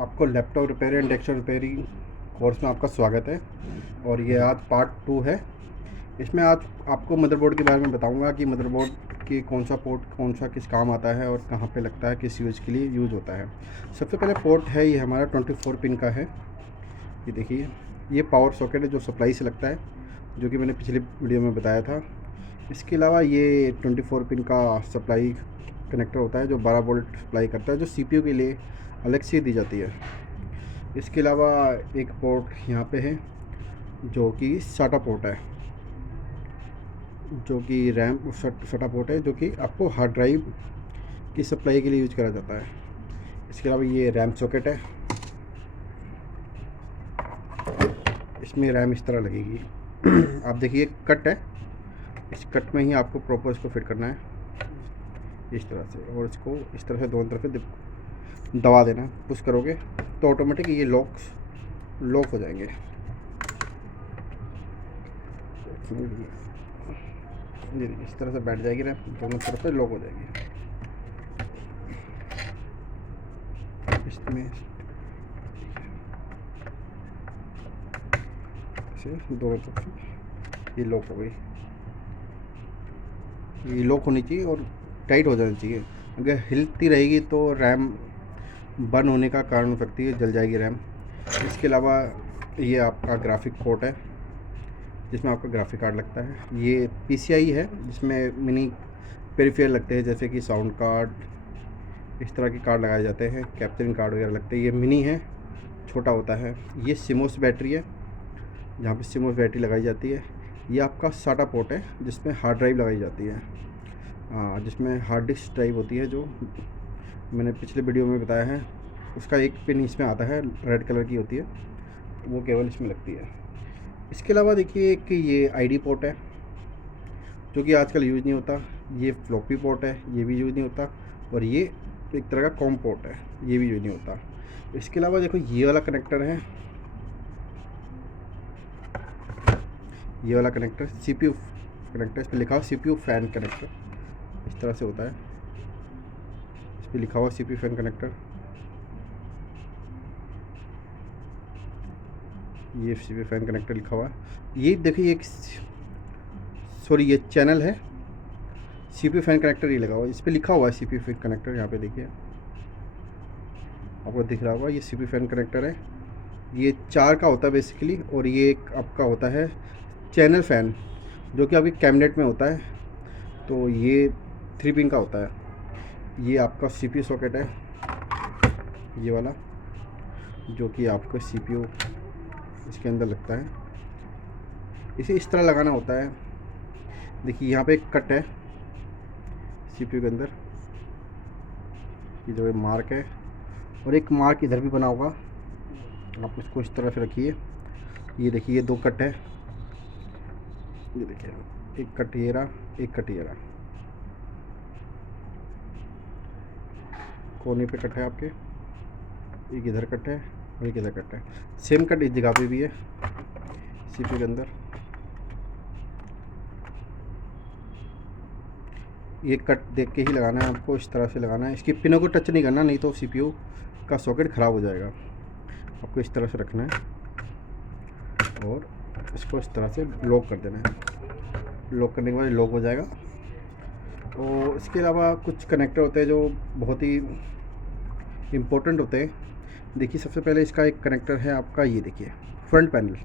आपको laptop repair and desktop repairing course में आपका स्वागत है। और ये आज पार्ट 2 है। इसमें आज आपको मदरबोर्ड के बारे में बताऊंगा कि मदरबोर्ड की कौन सा पोर्ट कौन सा किस काम आता है और कहाँ पे लगता है, किस यूज़ के लिए यूज़ होता है। सबसे पहले पोर्ट है ये हमारा 24 पिन का है। ये देखिए, ये पावर सॉकेट है जो सप्लाई से लगता है, जो कि मैंने पिछली वीडियो में बताया था। इसके अलावा ये 24 पिन का सप्लाई कनेक्टर होता है जो 12 वोल्ट सप्लाई करता है, जो सीपीयू के लिए अलग से दी जाती है। इसके अलावा एक पोर्ट यहाँ पे है जो कि साटा पोर्ट है, जो कि रैम साटा पोर्ट है, जो कि आपको हार्ड ड्राइव की सप्लाई के लिए यूज करा जाता है। इसके अलावा ये रैम सॉकेट है, इसमें रैम इस तरह लगेगी। आप देखिए कट है, इस कट में ही आपको प्रॉपर इसको फिट करना है इस तरह से, और इसको इस तरह से दोनों तरफ से दबा देना। पुश करोगे तो ऑटोमेटिक ये लॉक हो जाएंगे। ये इस तरह से बैठ जाएगी ना, दोनों तरफ से लॉक हो जाएगी। इसमें से दोनों तरफ से ये लॉक हो गई। ये लॉक होनी चाहिए और टाइट हो जानी चाहिए। अगर हिलती रहेगी तो रैम बर्न होने का कारण हो सकती है, जल जाएगी रैम। इसके अलावा ये आपका ग्राफिक पोर्ट है जिसमें आपका ग्राफिक कार्ड लगता है। ये पीसीआई है जिसमें मिनी पेरिफेरल लगते हैं, जैसे कि साउंड कार्ड, इस तरह के कार्ड लगाए जाते हैं, कैप्चरिंग कार्ड वगैरह लगते हैं। ये मिनी है, छोटा होता है। ये सिमोस बैटरी है, जहाँ पे सिमोस बैटरी लगाई जाती है। ये आपका साटा पोर्ट है जिसमें हार्ड ड्राइव लगाई जाती है, जिसमें हार्ड डिस्क ड्राइव होती है, जो मैंने पिछले वीडियो में बताया है। उसका एक पिन इसमें आता है, रेड कलर की होती है, वो केवल इसमें लगती है। इसके अलावा देखिए कि ये आईडी पोर्ट है जो कि आजकल यूज़ नहीं होता। ये फ्लॉपी पोर्ट है, ये भी यूज़ नहीं होता। और ये एक तरह का कॉम पोर्ट है, ये भी यूज़ नहीं होता। इसके अलावा देखो ये वाला कनेक्टर है, ये वाला कनेक्टर सीपीयू कनेक्टर, इस पर लिखा हुआ सीपीयू फैन कनेक्टर, इस तरह से होता है। इस पर लिखा हुआ सीपीयू फैन कनेक्टर, ये सीपीयू फैन कनेक्टर लिखा हुआ है। ये देखिए एक ये चैनल है, सीपीयू फैन कनेक्टर ये लगा हुआ है, इस पर लिखा हुआ है सीपीयू फैन कनेक्टर। यहाँ पे देखिए आपको दिख रहा होगा, ये सीपीयू फैन कनेक्टर है। ये 4 का होता है बेसिकली, और ये एक आपका होता है चैनल फ़ैन जो कि आपके कैबिनेट में होता है। तो ये 3 पिन का होता है। ये आपका सीपीयू सॉकेट है, ये वाला, जो कि आपका सीपीयू इसके अंदर लगता है। इसे इस तरह लगाना होता है। देखिए यहाँ पे एक कट है सीपीयू के अंदर, ये जो मार्क है, और एक मार्क इधर भी बना होगा। आप इसको इस तरह से रखिए। ये देखिए ये 2 कट है, ये देखिए एक कट ये रहा, एक कट ये रहा, कोने पे कट है आपके, एक इधर कट है और एक इधर कट है। सेम कट इस जगह पे भी है सीपीयू के अंदर। ये कट देख के ही लगाना है आपको, इस तरह से लगाना है। इसकी पिनों को टच नहीं करना, नहीं तो सीपीयू का सॉकेट ख़राब हो जाएगा। आपको इस तरह से रखना है और इसको इस तरह से लॉक कर देना है। लॉक करने के बाद लॉक हो जाएगा। और इसके अलावा कुछ कनेक्टर होते हैं जो बहुत ही इम्पोर्टेंट होते हैं। देखिए सबसे पहले इसका एक कनेक्टर है आपका, ये देखिए फ्रंट पैनल,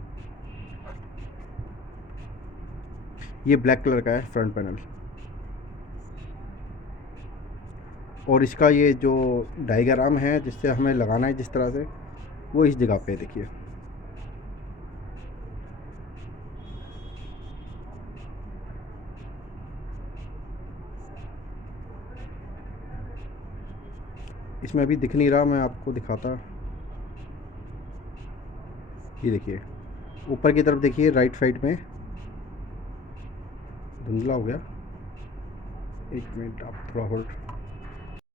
ये ब्लैक कलर का है फ्रंट पैनल। और इसका ये जो डायग्राम है जिससे हमें लगाना है जिस तरह से, वो इस जगह पे देखिए। इसमें अभी दिख नहीं रहा, मैं आपको दिखाता। ये देखिए ऊपर की तरफ देखिए, राइट साइड में धुंधला हो गया। एक मिनट आप थोड़ा होल्ड।